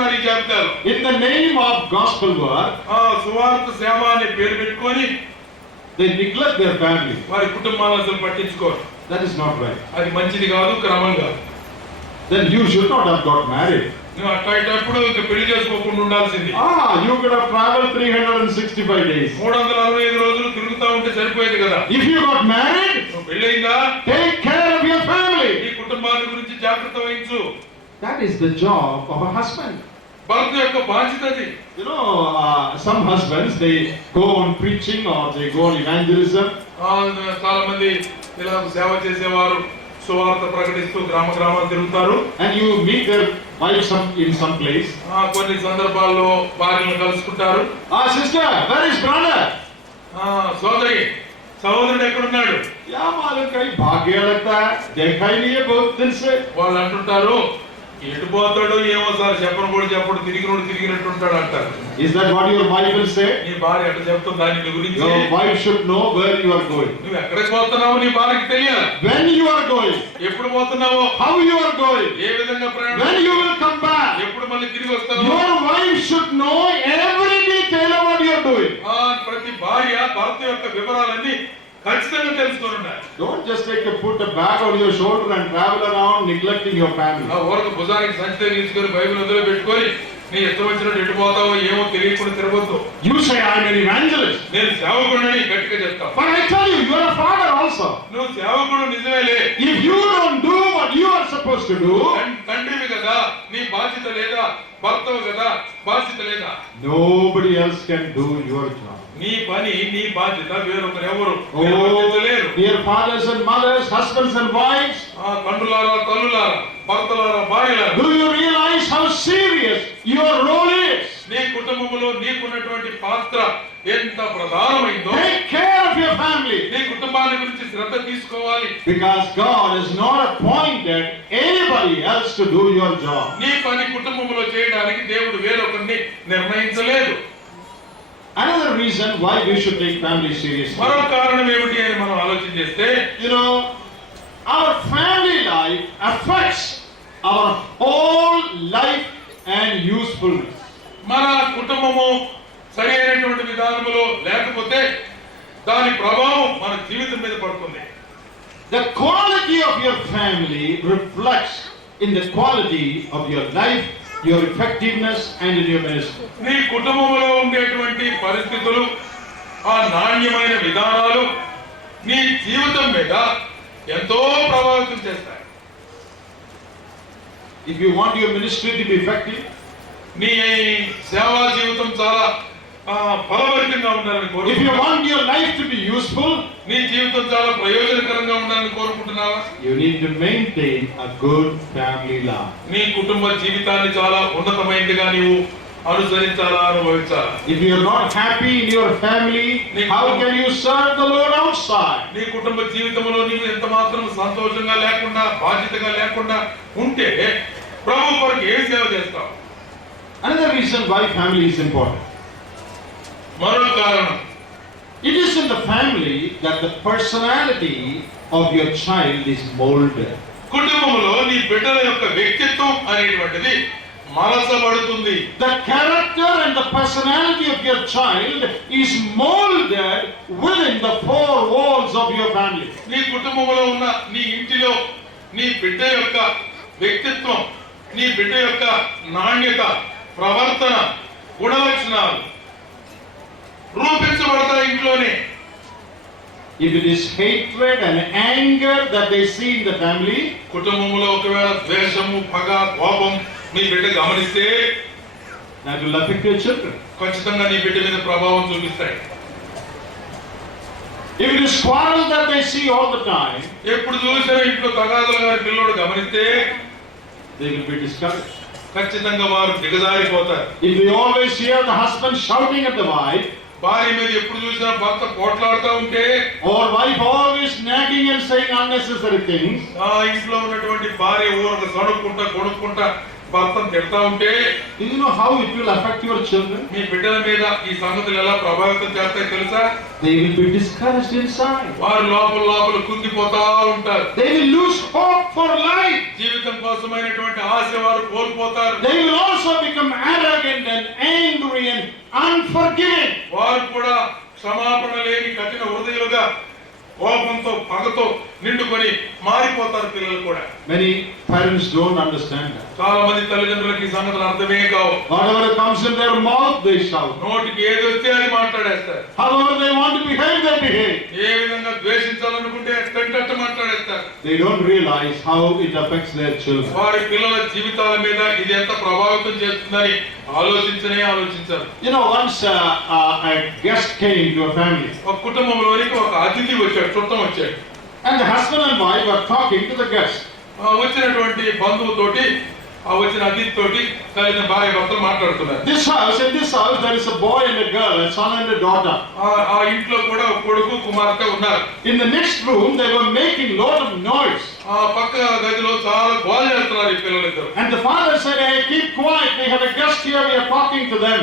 ఉన్నారు ఈ జాబితాలో. In the name of gospel work, సువార్త సేవ అనే పేరు పెట్టుకొని they neglect their family. వారి కుటుంబాలను అసలు పట్టించుకోరు. That is not right. అది మంచిది కాదు, క్రమం కాదు. Then you should not have got married. నువ్వు అట్లాంటప్పుడు ఇంకా పెళ్లి చేసుకోకుండా ఉండాల్సింది. You could have traveled 365 days. 365 రోజులు తిరుగుతా ఉంటే సరిపోయేది కదా. If you got married, నువ్వు పెళ్ళయిందా, take care of your family. నీ కుటుంబాన్ని గురించి జాగ్రత్త వహించు. That is the job of a husband. భర్త యొక్క బాధ్యత అది. You know, some husbands, they go on preaching or they go on evangelism. చాలా మంది ఇలా సేవ చేసేవారు సువార్త ప్రకటిస్తూ గ్రామాలు తిరుగుతారు. And you meet their wives in some place. కొన్ని సందర్భాల్లో భార్యలను కలుసుకుంటారు. Sister, where is brother? సహోదరుడు ఎక్కడున్నాడు? क्या मालूम कहीं भाग गया लगता है, देखा ही नहीं है बहुत दिन से. వాళ్ళు అంటుంటారు, ఎటు పోతాడో ఏమో సార్, చెప్పడు తిరిగినట్టు ఉంటాడు అంటారు. Is that what your wife will say? నీ భార్య అట్లా చెప్తుందా నీ గురించి? Your wife should know where you are going. నువ్వు ఎక్కడికి పోతున్నావో నీ భార్యకి తెలియాలి. When you are going. ఎప్పుడు పోతున్నావో. How you are going. ఏ విధంగా ప్రయాణం. When you will come back. ఎప్పుడు మళ్ళీ తిరిగి వస్తావు. Your wife should know every detail of what you are doing. ప్రతి భార్య భర్త యొక్క వివరాలన్నీ ఖచ్చితంగా తెలుసుకొని ఉండాలి. Don't just put a bag on your shoulder and travel around neglecting your family. ఊరకు భుజానికి సంచి తీసుకొని బైబిల్ అందులో పెట్టుకొని నీ ఇష్టం వచ్చినట్టు ఎటు పోతావో ఏమో తెలియకుండా తిరగొద్దు. You say I am an evangelist. నేను సేవకుడిని గట్టిగా చెప్తాను. But I tell you, you are a father also. నువ్వు సేవకుడు నిజమేలే. If you don't do what you are supposed to do, తండ్రివి కదా, నీ బాధ్యత లేదా, భర్తవు కదా, బాధ్యత లేదా. Nobody else can do your job. నీ పని నీ బాధ్యత వేరొకరు ఎవరు లేరు. Dear fathers and mothers, husbands and wives, తండ్రులారా తల్లులారా భర్తలారా భార్యలారా, do you realize how serious your role is? నీ కుటుంబంలో నీకున్నటువంటి పాత్ర ఎంత ప్రధానమైందో. Take care of your family. నీ కుటుంబాన్ని గురించి శ్రద్ధ తీసుకోవాలి. Because God has not appointed anybody else to do your job. నీ పని కుటుంబంలో చేయడానికి దేవుడు వేరొకరిని నిర్ణయించలేదు. Another reason why we should take family seriously. మరో కారణం ఏమిటి అని మనం ఆలోచన చేస్తే, our family life affects our whole life and usefulness. మన కుటుంబము సరైనటువంటి విధానంలో లేకపోతే దాని ప్రభావం మన జీవితం మీద పడుతుంది. The quality of your family reflects in the quality of your life, your effectiveness and in your ministry. నీ కుటుంబంలో ఉండేటువంటి పరిస్థితులు, ఆ నాణ్యమైన విధానాలు నీ జీవితం మీద ఎంతో ప్రభావితం చేస్తాయి. If you want your ministry to be effective, నీ సేవా జీవితం చాలా ఫలభరితంగా ఉండాలని కోరుకుంటున్నావా? if you want your life to be useful, నీ జీవితం చాలా ప్రయోజనకరంగా ఉండాలని కోరుకుంటున్నావా? you need to maintain a good family life. నీ కుటుంబ జీవితాన్ని చాలా ఉన్నతమైనదిగా నీవు అనుసరించాలా, అనుభవించాలా? If you are not happy in your family, how can you serve the Lord outside? నీ కుటుంబ జీవితంలో నీవు ఎంత మాత్రం సంతోషంగా లేకుండా, బాధ్యతగా లేకుండా ఉంటే ప్రభు కొరకు ఏం సేవ చేస్తావు? Another reason why family is important. మరో కారణం, It is in the family that the personality of your child is molded. కుటుంబంలో నీ బిడ్డల యొక్క వ్యక్తిత్వం అనేటువంటిది మలచబడుతుంది. The character and the personality of your child is molded within the four walls of your family. నీ కుటుంబంలో ఉన్న నీ ఇంటిలో నీ బిడ్డ యొక్క వ్యక్తిత్వం, నీ బిడ్డ యొక్క నాణ్యత, ప్రవర్తన, గుణలక్షణాలు రూపించబడతాయి ఇంట్లోనే. If it is hatred and anger that they see in the family, కుటుంబంలో ఒకవేళ ద్వేషము, పగ, కోపం నీ బిడ్డ గమనిస్తే that will affect your children. ఖచ్చితంగా నీ బిడ్డ మీద ప్రభావం చూపిస్తాయి. If it is quarrel that they see all the time, ఎప్పుడు చూసినా ఇంట్లో తగాదాలు గారి పిల్లోడు గమనిస్తే they will be discouraged. ఖచ్చితంగా వారు దిగజారిపోతారు. If they always hear the husband shouting at the wife, భార్య మీద ఎప్పుడు చూసినా భర్త పోట్లాడుతూ ఉంటే, or wife always nagging and saying unnecessary things, ఇంట్లో ఉన్నటువంటి భార్య ఊరక కొనుక్కుంటా భర్తను తిడతా ఉంటే, do you know how it will affect your children? మీ బిడ్డల మీద ఈ సంగతులు ఎలా ప్రభావితం చేస్తాయి తెలుసా? They will be discouraged inside. వారు లోపల కుంగిపోతా ఉంటారు. They will lose hope for life. జీవితం కోసమైనటువంటి ఆశ వారు కోల్పోతారు. They will also become unforgiving. వారు కూడా క్షమాపణ లేని కఠిన హృదయులుగా కోపంతో పగతో నిండుకొని మారిపోతారు పిల్లలు కూడా. Many parents don't understand that. చాలా మంది తల్లిదండ్రులకి ఈ సంగతులు అర్థమే కావు. Whatever comes in their mouth, they shout. నోటికి ఏది వస్తే అది మాట్లాడేస్తారు. However they want to behave, they behave. ఏ విధంగా ద్వేషించాలనుకుంటే ఎట్టంటే మాట్లాడేస్తారు. They don't realize how it affects their children. వారి పిల్లల జీవితాల మీద ఇది ఎంత ప్రభావితం చేస్తుందని ఆలోచించారు. You know, once a guest came to a family. ఒక కుటుంబంలోనికి ఒక అతిథి వచ్చాడు, చుట్టం వచ్చాడు. And the husband and wife were talking to the guest. వచ్చినటువంటి బంధువుతోటి వచ్చిన అతిథి తోటి తల్లిదండ్రులు భార్య భర్తలు మాట్లాడుతున్నారు. In this house there is a boy and a girl, a son and a daughter. ఆ ఇంట్లో కూడా ఒక కొడుకు కుమార్తె ఉన్నారు. In the next room they were making lot of noise. ఆ పక్క గదిలో చాలా గోల చేస్తున్నారు ఈ పిల్లలిద్దరు. And the father said, "Hey, keep quiet. We have a guest here. We are talking to them."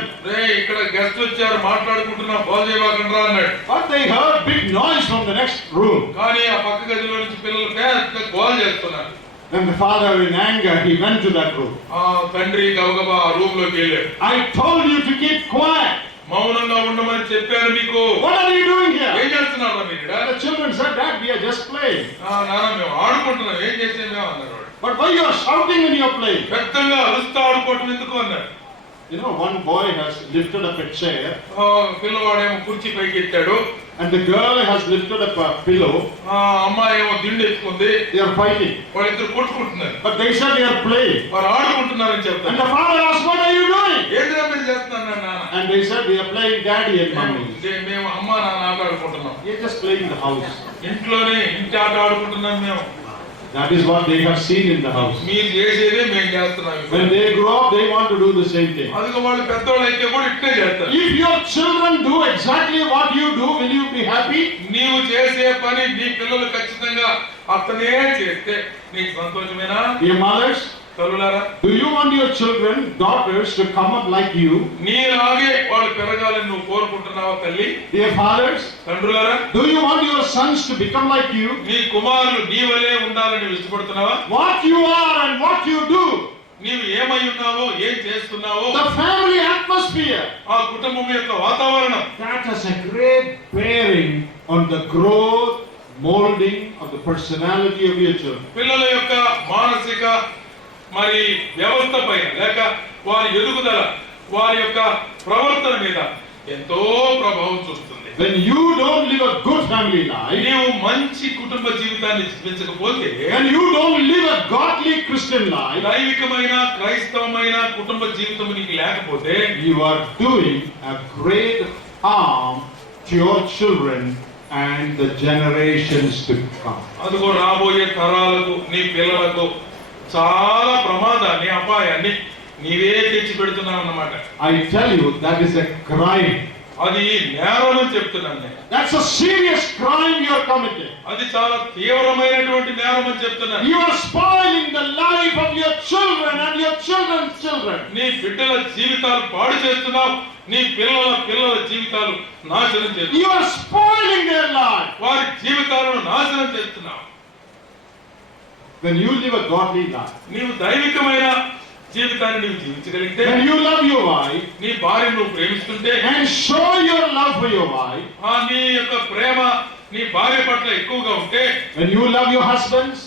ఇక్కడ గెస్ట్ వచ్చారు, మాట్లాడుకుంటున్నా, గోల చేయకండి అన్నాడు. But they heard big noise from the next room. కానీ ఆ పక్క గదిలో నుంచి పిల్లలు పెద్ద గోల చేస్తున్నారు. Then the father, in anger, he went to that room. ఆ తండ్రి గబగబా ఆ రూమ్ లోకి వెళ్ళాడు. "I told you to keep quiet. మౌనంగా ఉండమని చెప్పాను మీకు. What are you doing here?" ఏం చేస్తున్నారు మీరు ఇక్కడ? The children said, "Dad, we are just playing." నాన్న మేము ఆడుకుంటున్నాం, ఏం చేసేమో అన్నారు. "But why you are shouting when you are playing?" పెద్దగా అరుస్తూ ఆడుకోవటం ఎందుకు అన్నారు. You know, one boy has lifted up a chair. పిల్లవాడేమో కుర్చీ పైకి ఎత్తాడు. And the girl has lifted up a pillow. అమ్మాయి ఏమో దిండు ఎత్తుకుంది. They are fighting. వాళ్ళిద్దరు కొట్టుకుంటున్నారు. But they said they are playing. వారు ఆడుకుంటున్నారని And చెప్తారు. the father asked, "What are you doing?" ఏంద్రా మీరు చేస్తున్నారు నాన్న? And they said, "We are playing daddy and mommy." మేము అమ్మ నాన్న ఆట ఆడుకుంటున్నాం. We are just playing in the house. ఇంట్లోనే ఇంటి ఆట ఆడుకుంటున్నాం మేము. That is what they have seen in the house. మీరు చేసేదే మేము చేస్తున్నాం. When they grow up, they want to do the same thing. అందుకే వాళ్ళు పెద్దవాళ్ళు అయితే కూడా ఇట్లే చేస్తారు. If your children do exactly what you do, will you be happy? నీవు చేసే పని నీ పిల్లలు ఖచ్చితంగా అతనే చేస్తే నీకు సంతోషమేనా? Dear mothers, తల్లులారా, do you want your children, daughters, to come up like you? నీలాగే వాళ్ళు పెరగాలని నువ్వు కోరుకుంటున్నావా తల్లి? Dear fathers, తండ్రులారా, do you want your sons to become like you? నీ కుమారులు నీ వలే ఉండాలని ఇష్టపడుతున్నావా? What you are and what you do, నీవు ఏమై ఉన్నావో, ఏం చేస్తున్నావో, the family atmosphere, ఆ కుటుంబం యొక్క వాతావరణం, that has a great bearing on the growth, molding of the personality of your children. పిల్లల యొక్క మానసిక మరి వ్యవస్థ పైన లేక వారి ఎదుగుదల, వారి యొక్క ప్రవర్తన మీద ఎంతో ప్రభావం చూస్తుంది. When you don't live a good family life, నీవు మంచి కుటుంబ జీవితాన్ని జీవించకపోతే, when you don't live a godly Christian life, దైవికమైన క్రైస్తవమైన కుటుంబ జీవితం నీకు లేకపోతే, you are doing a great harm to your children and the generations to come. అదిగో రాబోయే తరాలకు, నీ పిల్లలకు చాలా ప్రమాదాన్ని, అపాయాన్ని నీవే తెచ్చి పెడుతున్నావు అన్నమాట. I tell you, that is a crime. అది నేరం అని చెప్తున్నాను నేను. That's a serious crime you are committing. అది చాలా తీవ్రమైనటువంటి నేరం అని చెప్తున్నాను. You are spoiling the life of your children and your children's children. నీ బిడ్డల జీవితాలు పాడు చేస్తున్నావు, నీ పిల్లల జీవితాలు నాశనం చేస్తున్నావు. You are spoiling their life. వారి జీవితాలను నాశనం చేస్తున్నావు. When you live a godly life, నీవు దైవికమైన జీవితాన్ని నీవు జీవించగలిగితే, when you love your wife నీ భార్యను నువ్వు ప్రేమిస్తుంటే, and show your love for your wife, నీ యొక్క ప్రేమ నీ భార్య పట్ల ఎక్కువగా ఉంటే, when you love your husbands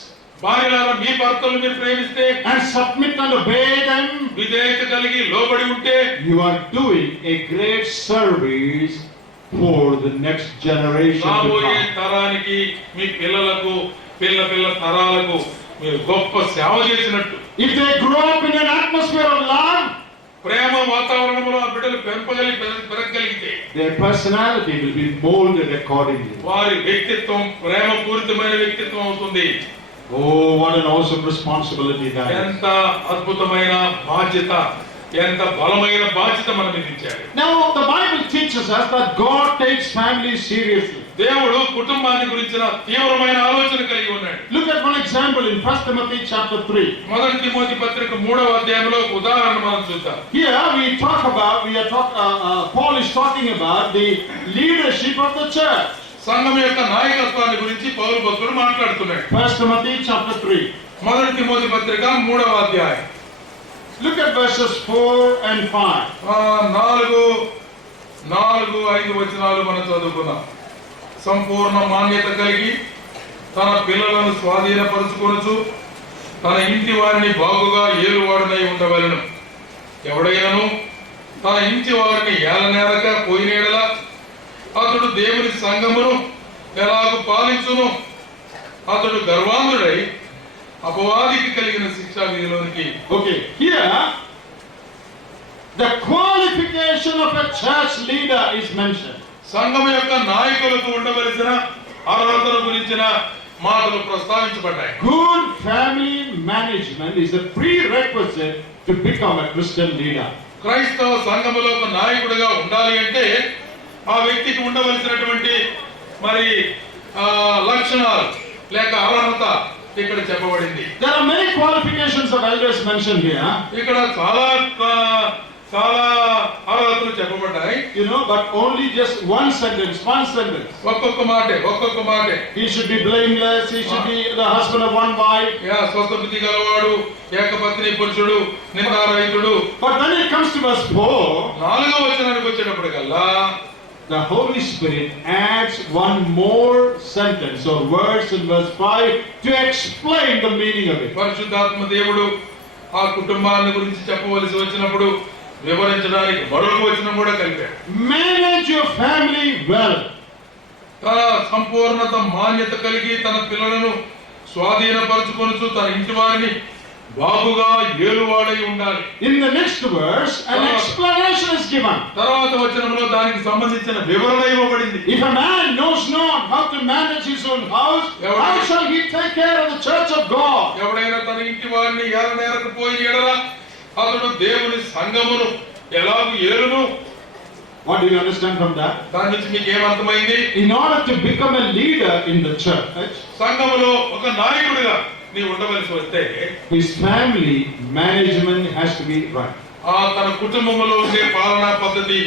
భార్యలారా మీ భర్తలు మీరు ప్రేమిస్తే, and submit and obey them, విధేయత కలిగి లోబడి ఉంటే, you are doing a great service for the next generation to రాబోయే come. తరానికి, మీ పిల్లలకు, పిల్ల తరాలకు మీరు గొప్ప సేవ చేసినట్టు. If they grow up in an atmosphere of love, ప్రేమ వాతావరణంలో ఆ బిడ్డలు పెరగగలిగితే, their personality will be molded accordingly. వారి వ్యక్తిత్వం ప్రేమపూరితమైన వ్యక్తిత్వం అవుతుంది. Oh, what an awesome responsibility that is. ఎంత అద్భుతమైన బాధ్యత, ఎంత బలమైన బాధ్యత మనం మీద ఇచ్చాడు. Now, the Bible teaches us that God takes families seriously. దేవుడు కుటుంబాన్ని గురించిన తీవ్రమైన ఆలోచన కలిగి ఉన్నాడు. Look at one example in 1 Timothy chapter 3. మొదటి తిమోతి పత్రిక 3వ అధ్యాయంలో ఒక ఉదాహరణ మనం చూద్దాం. Here Paul is talking about the leadership of the church. సంఘం యొక్క నాయకత్వాన్ని గురించి పౌలు భక్తుడు మాట్లాడుతున్నాడు. 1 Timothy chapter 3. మొదటి తిమోతి పత్రిక 3వ అధ్యాయం. Look at verses 4 and 5. 4, 4-5 వచనాలు మనం చదువుకున్నాం. సంపూర్ణ మాన్యత కలిగి తన పిల్లలను స్వాధీనపరుచుకొనుచు తన ఇంటి వారిని బాగుగా ఏలువాడునై ఉండవలెను. ఎవడైనను తన ఇంటి వారిని ఏలనేరక పోయినేడల అతడు దేవుని సంఘమును ఎలాగూ పాలించును. అతడు గర్వాంధుడై అపవాదికి కలిగిన శిక్షా విధిలోనికి. Okay, here the qualification of a church leader is mentioned. సంఘం యొక్క నాయకులకు ఉండవలసిన అర్హతల గురించిన మాటలు ప్రస్తావించబడ్డాయి. Good family management is a prerequisite to become a Christian leader. క్రైస్తవ సంఘములో ఒక నాయకుడిగా ఉండాలి అంటే ఆ వ్యక్తికి ఉండవలసినటువంటి మరి లక్షణాలు లేక అర్హత ఇక్కడ చెప్పబడింది. There are many qualifications of elders mentioned here. ఇక్కడ చాలా అర్హతలు చెప్పబడ్డాయి. You know, but only just one sentence. ఒక్కొక్క మాటే. He should be blameless. He should be the husband of one wife. స్వస్థబుద్ధి గలవాడు, ఏకపత్ని పురుషుడు, నిందారహితుడు. But when it comes to verse 4, 4వ వచనానికి వచ్చేటప్పటికల్లా the Holy Spirit adds one more sentence or verse in verse 5 to explain the meaning of it. పరిశుద్ధాత్మ దేవుడు ఆ కుటుంబాన్ని గురించి చెప్పవలసి వచ్చినప్పుడు వివరించడానికి మరొక వచనం కూడా కలిపాడు. Manage your family well. తన సంపూర్ణత మాన్యత కలిగి తన పిల్లలను స్వాధీనపరచుకొనుచు తన ఇంటి వారిని బాగుగా ఏలువాడై ఉండాలి. In the next verse, an explanation is given. తర్వాత వచనంలో దానికి సంబంధించిన వివరణ ఇవ్వబడింది. If a man knows not how to manage his own house, how shall he take care of the church of God? ఎవడైనా తన ఇంటి వారిని ఏలనేరకపోయిన ఎడల అతడు దేవుని సంఘమును ఎలాగూ ఏలును. What do you understand from that? దాని నుంచి మీకు ఏమర్థమైంది? In order to become a leader in the church, సంఘములో ఒక నాయకుడిగా నీ ఉండవలసి వస్తే his family management has to be right. తన కుటుంబంలో ఉండే పాలనా పద్ధతి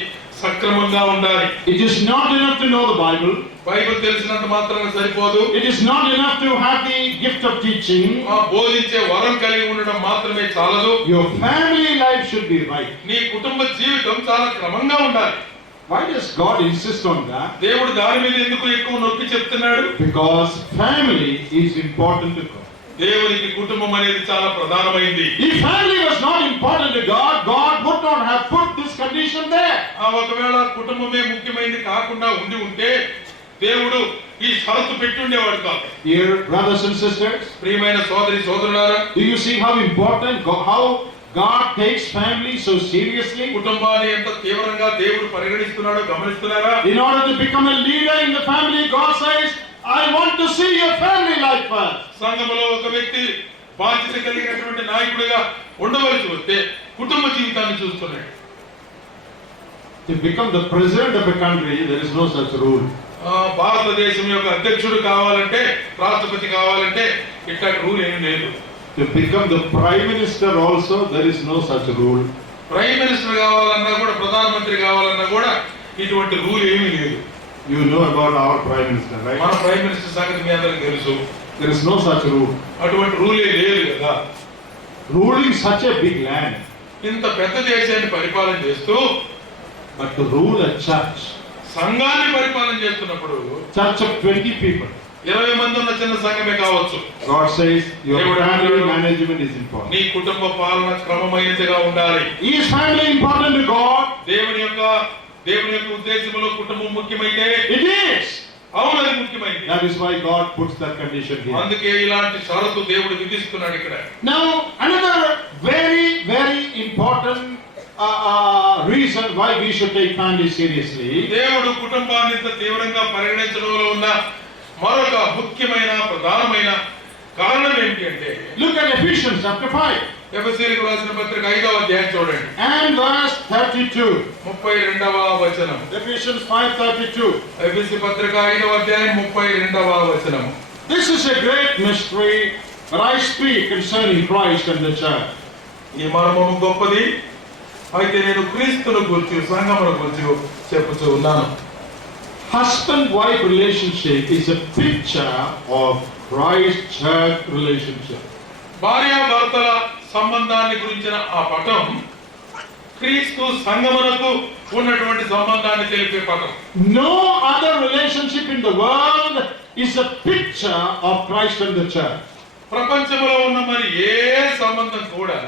సక్రమంగా ఉండాలి. It is not enough to know the Bible. Bible తెలిసినంత మాత్రాన సరిపోదు. It is not enough to have the gift of teaching. బోధించే వరం కలిగి ఉండడం మాత్రమే చాలదు. Your family life should be right. నీ కుటుంబ జీవితం చాలా క్రమంగా ఉండాలి. Why does God insist on that? దేవుడు దాని మీద ఎందుకు ఎక్కువ నొక్కి చెప్తున్నాడు? Because family is important to God. దేవునికి కుటుంబం అనేది చాలా ప్రధానమైంది. If family was not important to God, God would not have put this condition there. ఒకవేళ కుటుంబమే ముఖ్యమైనది కాకుండా ఉంటే దేవుడు ఈ షరతు పెట్టుండేవాడు కాదు. Dear brothers and sisters, ప్రియమైన సోదరులారా, do you see how important how God takes family so seriously? కుటుంబాన్ని ఎంత తీవ్రంగా దేవుడు పరిగణిస్తున్నాడో గమనిస్తున్నారా? In order to become a leader in the family, God says, I want to see your family life first. సంఘములో ఒక వ్యక్తి బాధ్యత కలిగినటువంటి నాయకుడిగా ఉండవలసి వస్తే కుటుంబ జీవితాన్ని చూస్తున్నాడు. To become the president of a country, there is no such rule. భారతదేశం యొక్క అధ్యక్షుడు కావాలంటే, రాష్ట్రపతి కావాలంటే ఇట్లాంటి రూల్ ఏమీ లేదు. To become the prime minister also, there is no such rule. Prime minister కావాలన్నా కూడా, ప్రధానమంత్రి కావాలన్నా కూడా ఇటువంటి రూల్ ఏమీ లేదు. You know about our prime minister, right? మన ప్రైమ్ మినిస్టర్ సంగతి మీ అందరికీ తెలుసు. There is no such rule. అటువంటి రూలే లేదు కదా. Ruling such a big land, ఇంత పెద్ద దేశాన్ని పరిపాలన చేస్తూ, but to rule a church, సంఘాన్ని పరిపాలన చేస్తున్నప్పుడు, church of 20 people, 20 మంది ఉన్న చిన్న సంఘమే కావచ్చు, God says your family management is important. నీ కుటుంబ పాలన క్రమమైనదిగా ఉండాలి. Is family important to God? దేవుని యొక్క ఉద్దేశంలో కుటుంబం ముఖ్యమైతే It is. అవును, అది ముఖ్యమైనది. That is why God puts that condition here. అందుకే ఇలాంటి షరతు దేవుడు విధిస్తున్నాడు ఇక్కడ. Now, another very, very important reason why we should take family seriously. దేవుడు కుటుంబాన్ని ఇంత తీవ్రంగా పరిగణించడంలో ఉన్న మరొక ముఖ్యమైన ప్రధానమైన కారణం ఏంటి అంటే, look at Ephesians chapter 5. ఎఫెసీయులకు రాసిన పత్రిక 5వ అధ్యాయం చూడండి. And verse 32. 32వ వచనం. Ephesians 5:32. ఎఫెసీ పత్రిక 5వ అధ్యాయం 32వ వచనం. This is a great mystery that I speak concerning Christ and the church. ఈ మర్మము గొప్పది, అయితే నేను క్రీస్తును గురించి, సంఘమును గురించి చెప్పుచూ ఉన్నాను. Husband-wife relationship is a picture of Christ-church relationship. భార్యాభర్తల సంబంధాన్ని గురించిన ఆ పటం క్రీస్తు సంఘమునకు ఉన్నటువంటి సంబంధాన్ని తెలిపే పదం. No other relationship in the world is a picture of Christ and the church. ప్రపంచంలో ఉన్న మరి ఏ సంబంధం కూడా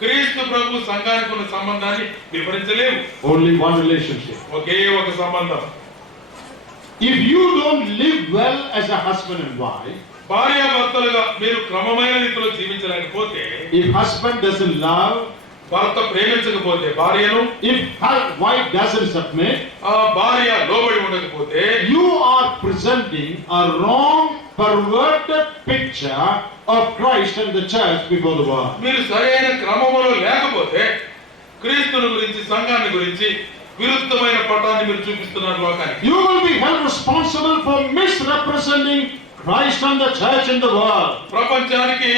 క్రీస్తు ప్రభు సంఘానికి ఉన్న సంబంధాన్ని వివరించలేవు. Only one relationship. ఒకే ఒక సంబంధం. If you don't live well as a husband and wife, భార్యాభర్తలుగా మీరు క్రమమైన రీతిలో జీవించలేకపోతే, if husband doesn't love, భర్త ప్రేమించకపోతే భార్యను, if her wife doesn't submit, ఆ భార్య లోబడి ఉండకపోతే, you are presenting a wrong, perverted picture of Christ and the church before the world. మీరు సరైన క్రమములో లేకపోతే క్రీస్తుని గురించి సంఘాన్ని గురించి విరుద్ధమైన పటాన్ని మీరు చూపిస్తున్నారు లోకానికి. You will be held responsible for misrepresenting Christ and the church in the world. ప్రపంచానికి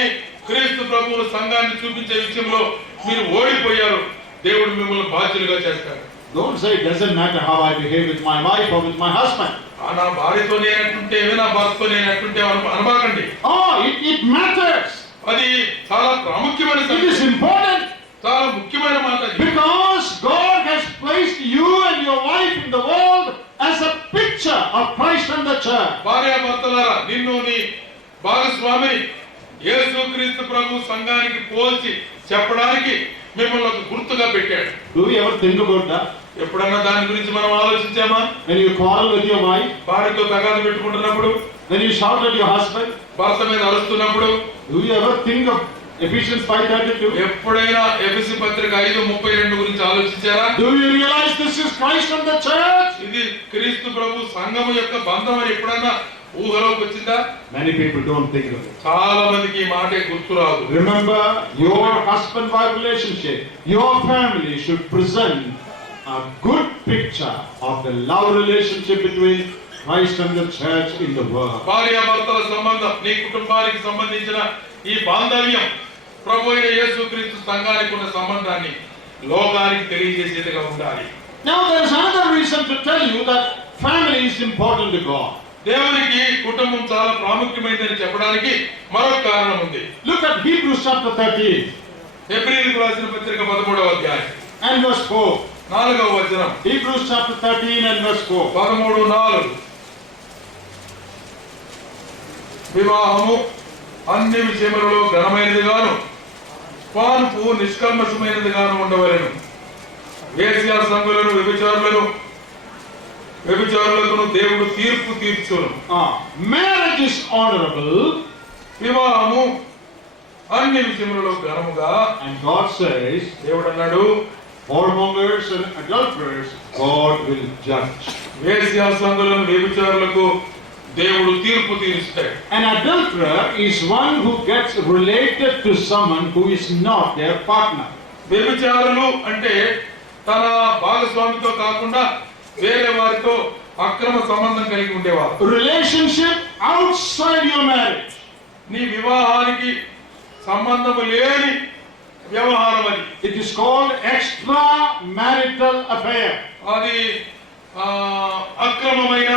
క్రీస్తు ప్రభువు సంఘాన్ని చూపించే విషయంలో మీరు ఓడిపోయారు. దేవుడు మిమ్మల్ని బాధ్యులుగా చేస్తాడు. Don't say it doesn't matter how I behave with my wife or with my husband. నా భార్యతో నేనట్టుంటే నా భర్తతో నేనట్టుంటే అనబాకండి. Oh, it matters. అది చాలా ప్రాముఖ్యమైన It is సంగతి. important చాలా ముఖ్యమైన మాట అది. because God has placed you and your wife in the world as a picture of Christ and the church. భార్యాభర్తలారా, నిన్ను నీ భాగస్వామిని యేసుక్రీస్తు ప్రభు సంఘానికి పోల్చి చెప్పడానికి మిమ్మల్ని ఒక గుర్తుగా పెట్టాడు. Do you ever think about that? ఎప్పుడన్నా దాని గురించి మనం ఆలోచించామా? When you quarrel with your wife, భార్యతో తగాదు పెట్టుకుంటున్నప్పుడు, when you shout at your husband, భర్త మీద అరుస్తున్నప్పుడు, do you ever think of Ephesians 5:32? ఎప్పుడైనా ఎఫెసీ పత్రిక 5:32 గురించి ఆలోచించారా? Do you realize this is Christ and the church? ఇది క్రీస్తు ప్రభు సంఘము యొక్క బంధం అని ఎప్పుడన్నా ఊహలోకి వచ్చిందా? Many people don't think of it. చాలా మందికి ఈ మాటే గుర్తురాదు. Remember, your husband-wife relationship, your family should present a good picture of the love relationship between Christ and the church in the world. భార్యాభర్తల సంబంధం, నీ కుటుంబానికి సంబంధించిన ఈ బాంధవ్యం ప్రభు అయిన యేసుక్రీస్తు సంఘానికి ఉన్న సంబంధాన్ని లోకానికి తెలియజేసేదిగా ఉండాలి. Now there is another reason to tell you that family is important to God. దేవునికి కుటుంబం చాలా ప్రాముఖ్యమైనదని చెప్పడానికి మరొక కారణం ఉంది. Look at Hebrews chapter 13 హెబ్రీయులకు రాసిన పత్రిక 13వ అధ్యాయం and verse 4. 4వ వచనం. Hebrews chapter 13 and verse 4. 13:4 వివాహము అన్ని విషయములలో ఘనమైనదిగాను పానుపు నిష్కల్మషమైనదిగాను ఉండవలెను. వేశ్యా సంఘులను వ్యభిచారులకు దేవుడు తీర్పు తీర్చును. Marriage is honorable, వివాహము అన్ని విషయములలో ఘనముగా, and God says, దేవుడు అన్నాడు, whoremongers and adulterers, God will judge. వేశ్యా సంఘులను వ్యభిచారులకు దేవుడు తీర్పు తీరుస్తాడు. An adulterer is one who gets related to someone who is not their partner. వ్యభిచారులు అంటే తన భాగస్వామితో కాకుండా వేరే వారితో అక్రమ సంబంధం కలిగి ఉండేవారు. Relationship outside your marriage. నీ వివాహానికి సంబంధము లేని వ్యవహారం అది. It is called extramarital affair. అది అక్రమమైన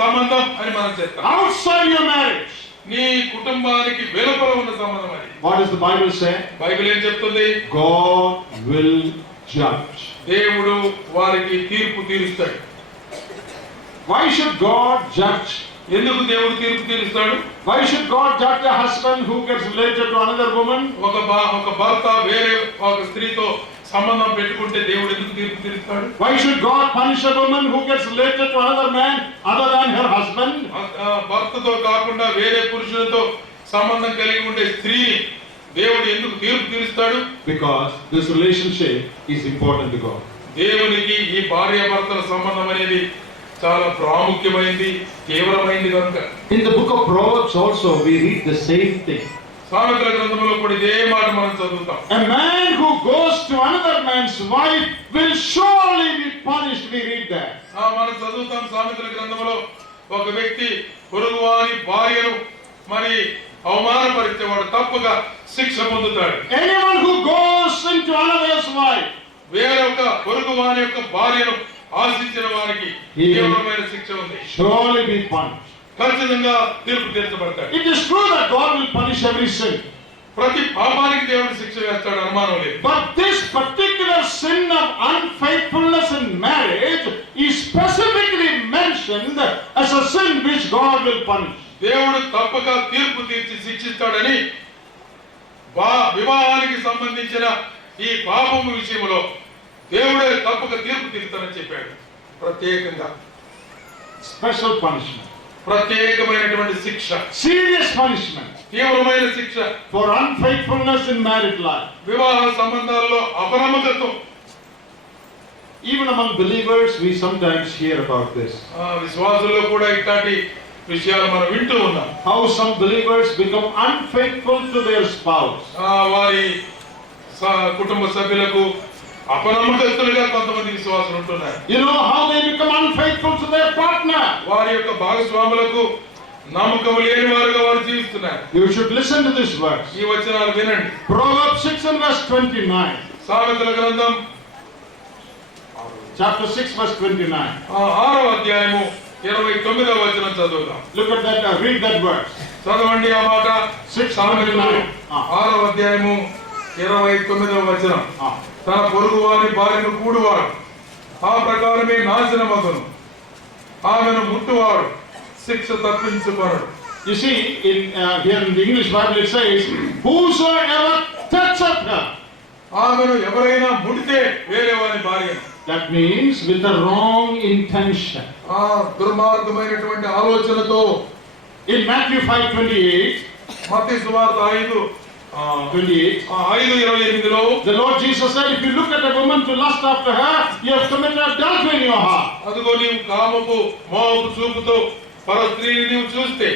సంబంధం అని మనం చెప్తాం. Outside your marriage. నీ కుటుంబానికి వెలుపల ఉన్న సంబంధం అది. What does the Bible say? Bible ఏం చెప్తుంది? God will judge. దేవుడు వారికి తీర్పు తీరుస్తాడు. Why should God judge? ఎందుకు దేవుడు తీర్పు తీరుస్తాడు? Why should God judge a husband who gets related to another woman? ఒక భర్త వేరే ఒక స్త్రీతో సంబంధం పెట్టుకుంటే దేవుడు ఎందుకు తీర్పు తీరుస్తాడు? Why should God punish a woman who gets related to another man other than her husband? భర్తతో కాకుండా వేరే పురుషులతో సంబంధం కలిగి ఉండే స్త్రీని దేవుడు ఎందుకు తీర్పు తీరుస్తాడు? Because this relationship is important to God. దేవునికి ఈ భార్యాభర్తల సంబంధం అనేది చాలా ప్రాముఖ్యమైనది, తీవ్రమైనది కనుక. In the book of Proverbs also we read the same thing. సామెతల గ్రంథంలో కూడా ఇదే మాట మనం చదువుతాం. A man who goes to another man's wife will surely be punished. We read that. మనం చదువుతాం సామెతల గ్రంథంలో ఒక వ్యక్తి పొరుగువాని భార్యను మరి అవమానపరిచేవాడు తప్పుగా శిక్ష పొందుతాడు. Anyone who goes into another's wife, వేరొక పొరుగువాని యొక్క భార్యను ఆశించిన వారికి తీవ్రమైన శిక్ష ఉంది. surely be punished. ఖచ్చితంగా తీర్పు తీర్చబడతాడు. It is true that God will punish every sin. ప్రతి పాపానికి దేవుడు శిక్ష వేస్తాడు, అనుమానం లేదు. But this particular sin of unfaithfulness in marriage is specifically mentioned as a sin which God will punish. దేవుడు తప్పక తీర్పు తీర్చి శిక్షిస్తాడని వివాహానికి సంబంధించిన ఈ పాపము విషయంలో దేవుడే తప్పక తీర్పు తీరుతానని చెప్పాడు. ప్రత్యేకంగా Special punishment. ప్రత్యేకమైనటువంటి శిక్ష, Serious punishment తీవ్రమైన శిక్ష for unfaithfulness in married life. వివాహ సంబంధాల్లో అపనమ్మకత్వం. Even among believers, we sometimes hear about this. విశ్వాసుల్లో కూడా ఇట్లాంటి విషయాలు మనం వింటూ ఉన్నాం. How some believers become unfaithful to their spouse. వారి కుటుంబ సభ్యులకు అపనమ్మకస్తులుగా కొంతమంది విశ్వాసులు ఉంటున్నారు. You know how they become unfaithful to their partner. వారి యొక్క భాగస్వాములకు నమ్మకం లేని వారుగా వారు జీవిస్తున్నారు. You should listen to this verse. ఈ వచనాలు వినండి. Proverbs 6 and verse 29. సామెతల గ్రంథం Chapter 6 verse 29. 6వ అధ్యాయము 29వ వచనం చదువుదాం. Look at that, read that verse. చదవండి ఆ మాట. 6:29. 6వ అధ్యాయము 29వ వచనం. తన పొరుగు వారి భార్యను కూడువాడు ఆ ప్రకారమే నాశనమగును, ఆమెను ముట్టువాడు శిక్ష తప్పించుకొనడు. You see, here in the English Bible it says, whosoever toucheth her. ఆమెను ఎవరైనా ముడితే వేరే వారి భార్యను. That means with the wrong intention. దుర్మార్గమైనటువంటి ఆలోచనతో. In Matthew 5:28, మత్తయి సువార్త 5:28లో the Lord Jesus said, if you look at a woman to lust after her, you have committed adultery in your heart. అదిగో నీవు కామపు మోహపు చూపుతో పర స్త్రీని నీవు చూస్తే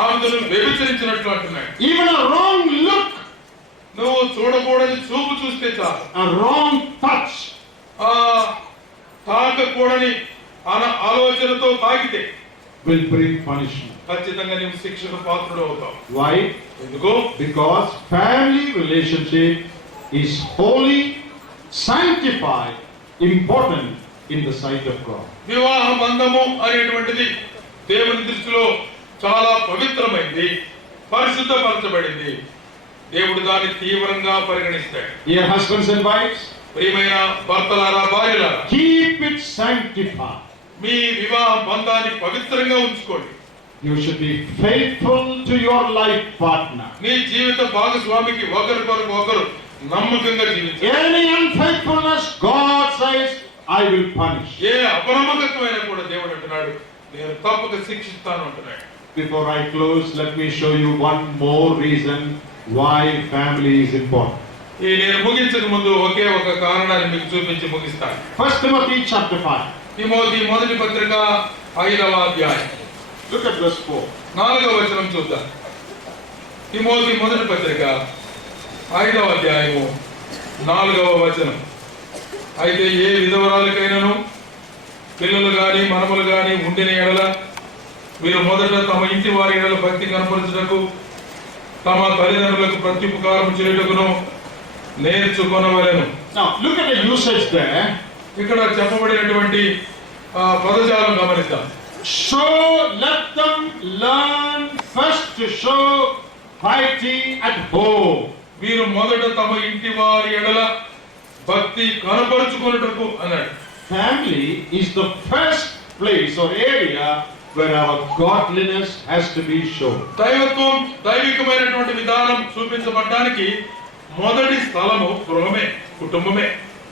ఆమెను నువ్వు వ్యభిచరించినట్లు అంటున్నాడు. Even a wrong look, నువ్వు చూడకూడని చూపు చూస్తే చాలు. a wrong touch, తాకకూడని ఆలోచనతో తాకితే will bring punishment. ఖచ్చితంగా నీవు శిక్షకు పాత్రుడు అవుతావు. Why? ఎందుకు? Because family relationship is holy, sanctified, important in the sight of God. వివాహ బంధము అనేటువంటిది దేవుని దృష్టిలో చాలా పవిత్రమైంది, పరిశుద్ధపరచబడింది. దేవుడు దాన్ని తీవ్రంగా పరిగణిస్తాడు. Dear husbands and wives, ప్రియమైన భర్తలారా, భార్యలారా, keep it sanctified. మీ వివాహ బంధాన్ని పవిత్రంగా ఉంచుకోండి. You should be faithful to your life partner. నీ జీవిత భాగస్వామికి ఒకరికొరకు ఒకరు నమ్మకంగా జీవించాలి. Any unfaithfulness, God says, I will punish. ఏ అపనమ్మకత్వమైనా కూడా దేవుడు అంటున్నాడు, నేను తప్పక శిక్షిస్తాను అంటున్నాడు. Before I close, let me show you one more reason why family is important. నేను ముగించక ముందు ఒకే ఒక కారణాన్ని మీకు చూపించి ముగిస్తాను. 1 Timothy chapter 5. తిమోతి మొదటి పత్రిక 5వ అధ్యాయం. Look at verse 4. 4వ వచనం చూద్దాం. తిమోతి మొదటి పత్రిక 5వ అధ్యాయము 4వ వచనం. అయితే ఏ విధవరాలకైనాను పిల్లలు గాని మనములు గాని ఉండిన ఎడల వీరు మొదట తమ ఇంటి వారి ఎడల భక్తి కనపరచుటకు తమ తల్లిదండ్రులకు ప్రత్యుపకారం చేయుటకును నేర్చుకొనవలెను. Now look at the usage there. ఇక్కడ చెప్పబడినటువంటి పదజాలం గమనిద్దాం. So let them learn first to show piety at home. వీరు మొదట తమ ఇంటి వారి ఎడల భక్తి కనపరుచుకొనుటకు అన్నాడు. Family is the first place or area where our godliness has to be shown. దైవత్వం, దైవికమైనటువంటి విధానం చూపించబడడానికి మొదటి స్థలము గృహమే, కుటుంబమే.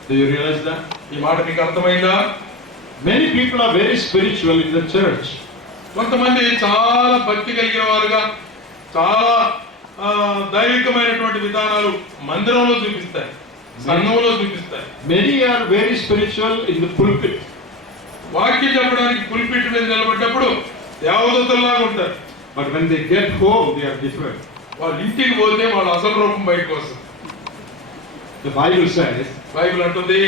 Do you realize that? ఈ మాట మీకు అర్థమైందా? Many people are very spiritual in the church. కొంతమంది చాలా భక్తి కలిగిన వారుగా చాలా దైవికమైనటువంటి విధానాలు మందిరంలో చూపిస్తాయి, సంఘంలో చూపిస్తాయి. Many are very spiritual in the pulpit. వాక్యం చెప్పడానికి పుల్పిట్ మీద నిలబడ్డప్పుడు దేవదూతల్లాగా ఉంటారు. But when they get home, they are different. వాళ్ళ ఇంటికి పోతే వాళ్ళ అసలు రూపం బయటకు వస్తుంది. The Bible says, బైబిల్ అంటుంది,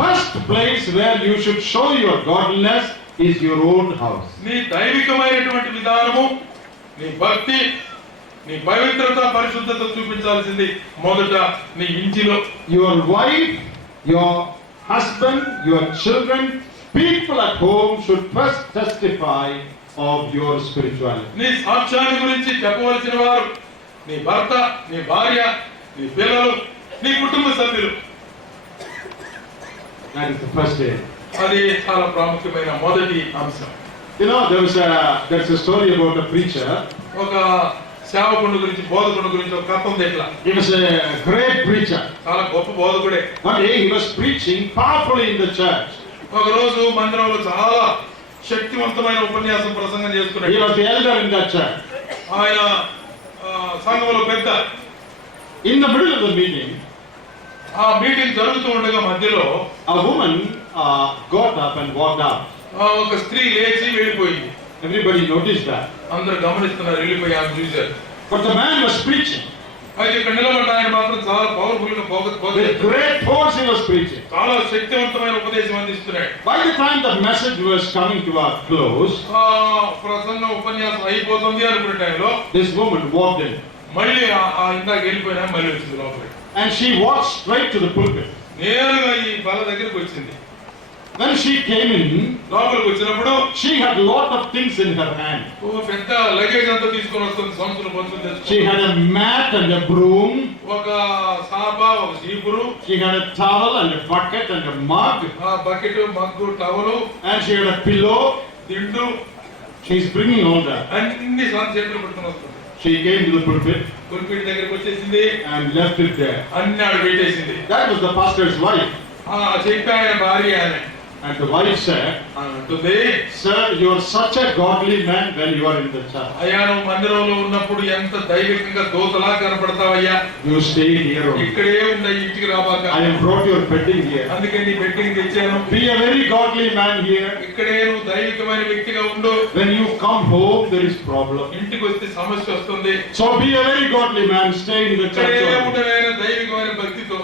first place where you should show your godliness is your own house. నీ దైవికమైనటువంటి విధానము, నీ భక్తి, నీ పవిత్రత, పరిశుద్ధత చూపించాల్సింది మొదట నీ ఇంటిలో. Your wife, your husband, your children, people at home should first testify of your spirituality. నీ సాక్ష్యాన్ని గురించి చెప్పవలసిన వారు నీ భర్త, నీ భార్య, నీ పిల్లలు, నీ కుటుంబ సభ్యులు. That is the first day. అది చాలా ప్రాముఖ్యమైన మొదటి అంశం. You know, there's a story about a preacher. ఒక సేవకుని గురించి, బోధకుని గురించి ఒక కథ ఉంది. ఇట్లా He was a great preacher. చాలా గొప్ప బోధకుడే. One day he was preaching powerfully in the church. ఒక రోజు మందిరంలో చాలా శక్తివంతమైన ఉపన్యాసం ప్రసంగం He చేస్తున్నాడు. was the elder in that church. ఆయన సంఘంలో పెద్ద. In the middle of the meeting, ఆ మీటింగ్ జరుగుతూ ఉండగా మధ్యలో a woman got up and walked out. ఒక స్త్రీ లేచి వెళ్ళిపోయింది. Everybody noticed that. అందరూ గమనిస్తున్నారు, వెళ్ళిపోయి ఆమె చూశారు. But the man was preaching. అయితే ఇక్కడ నిలబడ్డ ఆయన మాత్రం చాలా పవర్ఫుల్ గా With great force he was preaching. చాలా శక్తివంతమైన ఉపదేశం అందిస్తున్నాడు. By the time the message was coming to a close, ప్రసంగం ఉపన్యాసం అయిపోతుంది అనుకునే టైంలో this woman walked in. మళ్ళీ ఇందాక వెళ్ళిపోయినా మళ్ళీ వచ్చింది లోపలికి. And she walked straight to the pulpit. నేరుగా ఈ బల దగ్గరికి వచ్చింది. When she came in, లోపలికి వచ్చినప్పుడు she had a lot of things in her hand. ఓ పెద్ద లగేజ్ అంతా తీసుకొని వస్తుంది, సంచులు పంచులు She తెచ్చుకొని. had a mat and a broom. ఒక సాప, ఒక చీపురు, She had a towel and a bucket and a mug. Bucket, mug, towel, And she had a pillow. దిండు, She's bringing all that. అన్ని చేతులు పెట్టుకుని వస్తుంది. She came to the pulpit గురిపీడి దగ్గరికి వచ్చేసింది, and left it there. అన్ని ఆడ పెట్టేసింది. That was the pastor's wife. చెప్పి ఆయన భార్య ఆమె And the wife said, అంటుంది, "Sir, you are such a godly man when you are in the church. అయ్యా నువ్వు మందిరంలో ఉన్నప్పుడు ఎంత దైవికంగా దోతలా కనపడతావయ్యా. You stay here only. ఇక్కడే ఉన్న ఇంటికి రాబాక. I have brought your bedding here. అందుకే నీ బెట్టింగ్ తెచ్చాను. Be a very godly man here. ఇక్కడే నువ్వు దైవికమైన వ్యక్తిగా ఉండు. When you come home, there is problem. ఇంటికి వస్తే సమస్య వస్తుంది. So be a very godly man. Stay in the church ఇక్కడే only. ఉండనైన దైవికమైన భక్తితో.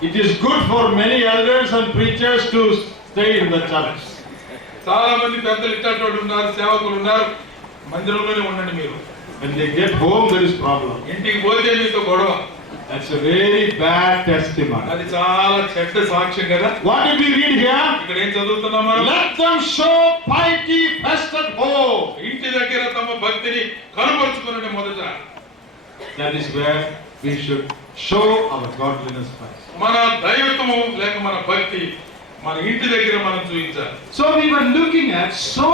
It is good for many elders and preachers to stay in the church. చాలా మంది పెద్దలు ఇట్టేటోళ్ళు ఉన్నారు, సేవకులు ఉన్నారు. మందిరంలోనే ఉండండి మీరు. When they get home, there is problem. ఇంటికి పోతే మీతో గొడవ. That's a very bad testimony. అది చాలా చెడ్డ సాక్ష్యం కదా. What did we read here? ఇక్కడ ఏం చదువుతున్నాం మనం? Let them show piety first at home. ఇంటి దగ్గర తమ భక్తిని కనపరుచుకునే మొదట. That is where we should show our godliness first. మన దైవత్వము లేక మన భక్తి మన ఇంటి దగ్గర మనం చూపించాలి. So we were looking at so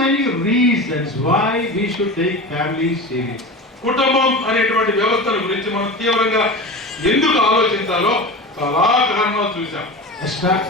many reasons why we should take family serious. కుటుంబం అనేటువంటి వ్యవస్థల గురించి మనం తీవ్రంగా ఎందుకు ఆలోచించాలో చాలా కారణాలు చూసాం.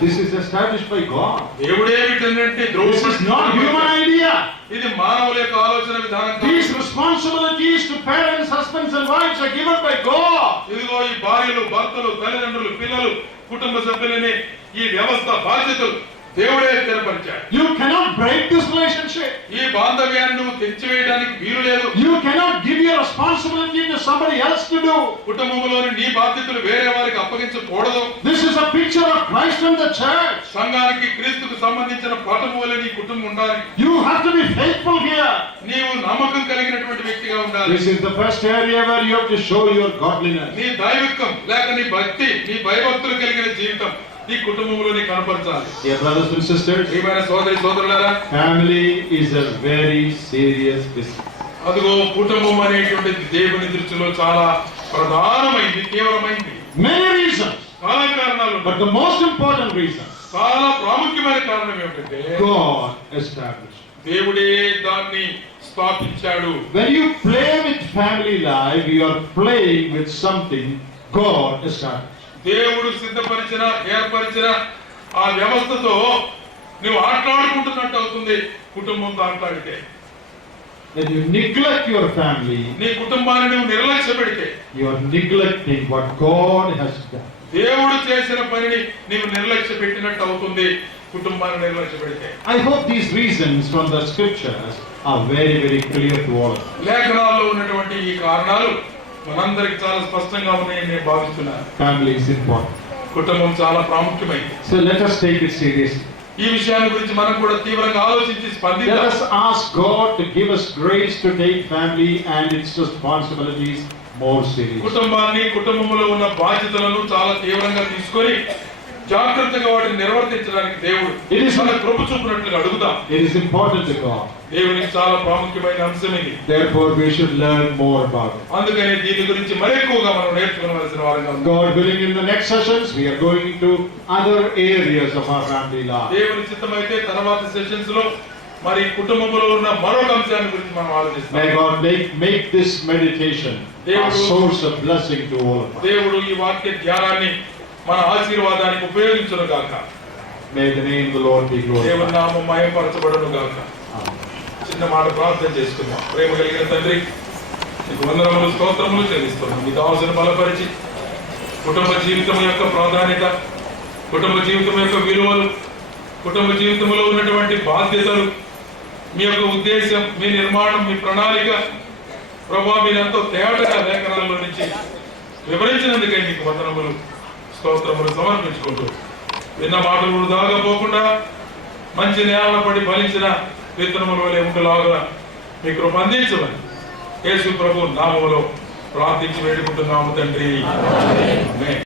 This is established by God. దేవుడే వీటన్నింటినీ This is not human idea. ఇది మానవుల యొక్క ఆలోచన విధానం కాదు. These responsibilities to parents, husbands and wives are given by God. ఇదిగో ఈ భార్యలు, భర్తలు, తల్లిదండ్రులు, పిల్లలు, కుటుంబ సభ్యులని ఈ వ్యవస్థ బాధ్యతలు దేవుడే స్థిరపరిచాడు. You cannot break this relationship. ఈ బాంధవ్యాన్ని నువ్వు తెచ్చివేయడానికి వీలు లేదు. You cannot give your responsibility to somebody else to do. కుటుంబంలోని నీ బాధ్యతలు వేరే వారికి అప్పగించకూడదు. This is a picture of Christ and the church. సంఘానికి క్రీస్తుకు సంబంధించిన పటము వలె నీ కుటుంబం ఉండాలి. You have to be faithful here. నీవు నమ్మకం కలిగినటువంటి వ్యక్తిగా ఉండాలి. This is the first area where you have to show your godliness. నీ దైవికం లేక నీ భక్తి, నీ భయభక్తులు కలిగిన జీవితం ఈ కుటుంబంలోనే కనపరచాలి. Dear brothers and sisters, ప్రియమైన సోదరి సోదరులారా, family is a very serious business. అదిగో కుటుంబం అనేటువంటిది దేవుని దృష్టిలో చాలా ప్రధానమైంది, తీవ్రమైంది. Many reasons, చాలా కారణాలు but ఉన్నాయి. the most important reason, చాలా ప్రాముఖ్యమైన కారణం ఏమిటంటే God established. దేవుడే దాన్ని స్థాపించాడు. When you play with family life, you are playing with something God established. దేవుడు సిద్ధపరిచిన, ఏర్పరిచిన ఆ వ్యవస్థతో నువ్వు ఆటలాడుకుంటున్నట్టు అవుతుంది కుటుంబంతో ఆటలాడితే. When you neglect your family, నీ కుటుంబాన్ని నువ్వు నిర్లక్ష్య పెడితే, you are neglecting what God has done. దేవుడు చేసిన పనిని నీవు నిర్లక్ష్య పెట్టినట్టు అవుతుంది కుటుంబాన్ని నిర్లక్ష్య పెడితే. I hope these reasons from the scriptures are very, very clear to all. లేఖనాల్లో ఉన్నటువంటి ఈ కారణాలు మనందరికి చాలా స్పష్టంగా ఉన్నాయని నేను భావిస్తున్నాను. Family is important. కుటుంబం చాలా ప్రాముఖ్యమైనది. So let us take it seriously. ఈ విషయాల గురించి మనం కూడా తీవ్రంగా ఆలోచించి Let స్పందిద్దాం. us ask God to give us grace to take family and its responsibilities more seriously. కుటుంబాన్ని, కుటుంబంలో ఉన్న బాధ్యతలను చాలా తీవ్రంగా తీసుకొని జాగ్రత్తగా వాటిని నిర్వర్తించడానికి దేవుడు It is- తన కృప చూపినట్లుగా అడుగుదాం. It is important to God. దేవునికి చాలా ప్రాముఖ్యమైన అంశం ఇది. Therefore, we should learn more about it. అందుకని దీని గురించి మరి ఎక్కువగా మనం నేర్చుకోవలసిన వారంగా ఉన్నాం. God willing, in the next sessions, we are going into other areas of our family life. దేవుని చిత్తమైతే తర్వాత సెషన్స్ లో మరి కుటుంబంలో ఉన్న మరొక అంశాన్ని గురించి మనం ఆలోచిస్తాం. May God make this meditation a source of blessing to all of us. దేవుడు ఈ వాక్య ధ్యానాన్ని మన ఆశీర్వాదానికి ఉపయోగించును గాక. May the name of the Lord be దేవుని glorified. నామం మహిమపరచబడును గాక. Amen. చిన్న మాట ప్రార్థన చేసుకుందాం. ప్రేమ కలిగిన తండ్రి, నీకు వందనములు స్తోత్రములు చెల్లిస్తున్నాం. మీ దాసుని బలపరిచి కుటుంబ జీవితం యొక్క ప్రాధాన్యత, కుటుంబ జీవితం యొక్క విలువలు, కుటుంబ జీవితంలో ఉన్నటువంటి బాధ్యతలు, మీ యొక్క ఉద్దేశం, మీ నిర్మాణం, మీ ప్రణాళిక ప్రభా మీరెంతో తేటగా లేఖనాల్లో నుంచి వివరించినందుకే మీకు వందనములు స్తోత్రములు సమర్పించుకుంటూ విన్న మాటలు వృధాగా పోకుండా మంచి నేల పడి ఫలించిన విత్తనముల వలె ఉండలాగా మీ కృప అందించమని యేసు ప్రభు నామములో ప్రార్థించి వేడుకుంటున్నాము తండ్రి. ఆమేన్.